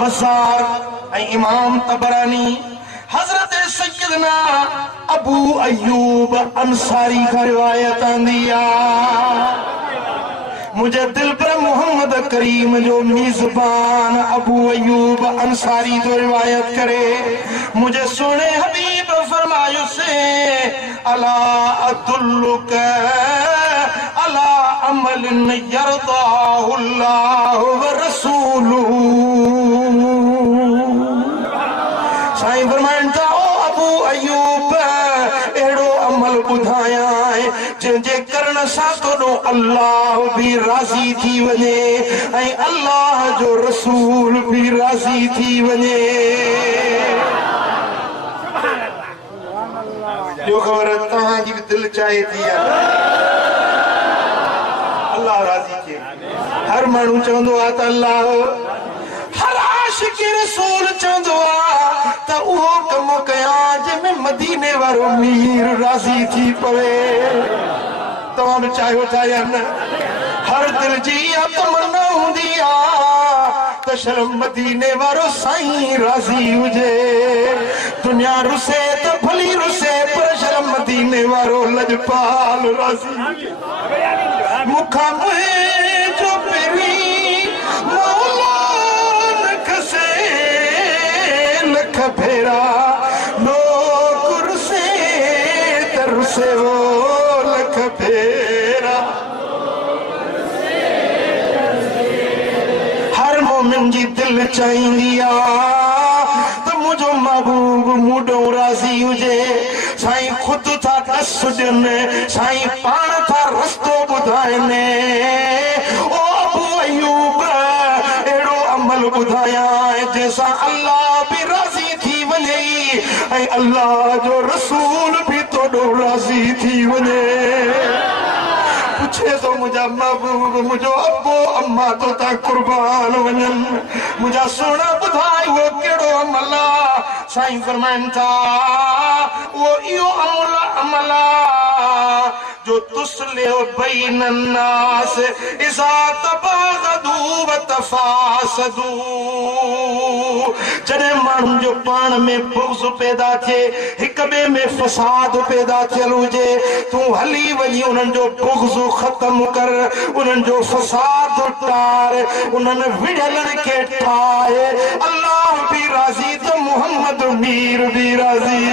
बज़ार इमाम तबरानी हजरत सैयदना अबू अयूब अंसारी का रिवायत आंदी मुझे दिल पर मोहम्मद करीम जो मेजबान अबू अयूब अंसारी तो रिवायत करे मुझे सुने हबीब फरमायो से अला अदुल्लुक अला अमलिन यरदाहुल्लाहु व रसूलुहु साईं फरमाइंदा ओ अबू अयूब एड़ो अमल बुधाया है जे करण सा तो अल्लाह भी राजी थी वने ऐं अल्लाह जो रसूल भी राजी थी वने जो खबर तहां जी दिल चाहे थी अल्लाह राजी थे हर मानू चवंदो आ त अल्लाह हर आशिक रसूल चवंदो आ त उहो कम कया जंहिंमें मदीने वारो मीर राजी थी पवे तमाम चाहो था या न हर दिल जी तमन्ना हुंदी आ त शर्म मदीने वारो साईं राजी हुजे दुनिया रुसे तो भली रुसे पर शर्म मदीने वारो लजपाल राजी मुखा मुहे जो पेरी मौला लख से लख फेरा नो कुरसे तरसे वो लख फेरा हर मोमिन जी दिल चाहिंदी आ तो मुझो महबूब मुडो राजी हुजे साईं खुद था दस ॾियनि साईं पाण था रस्तो ॿुधाइनि ओ अबू अयूब अहिड़ो अमल ॿुधाया जंहिंसां अल्लाह बि राज़ी थी वञे ऐं अल्लाह जो रसूल बि तोॾो राज़ी थी वञे पूछे तो मुझा महबूब मुझो अबो अम्मा तो ता कुर्बान वञन मुझा सोना ॿुधाए वो कहिड़ो अमल आ साईं फरमाइनि था वो इहो अमल आ जो तुस्लिहु बैन अन्नास इज़ा तबागदू व तफासदू जॾहिं माण्हुनि जो पाण में बुग़्ज़ पैदा थिए हिक ॿिए में फसाद पैदा थियल हुजे तूं हली वञी उन्हनि जो बुग़्ज़ ख़त्म कर उन्हनि जो फसाद टार उन्हनि विढ़यलनि खे ठाहे अल्लाह भी राज़ी तो मोहम्मद मीर भी राज़ी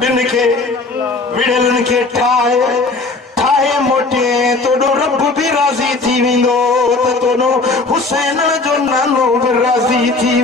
बिन के विढ़यलनि खे ठाहे मोटे तोड़ो रब भी राज़ी थी वेंदो त तोड़ो हुसैन जो नानो भी राज़ी थी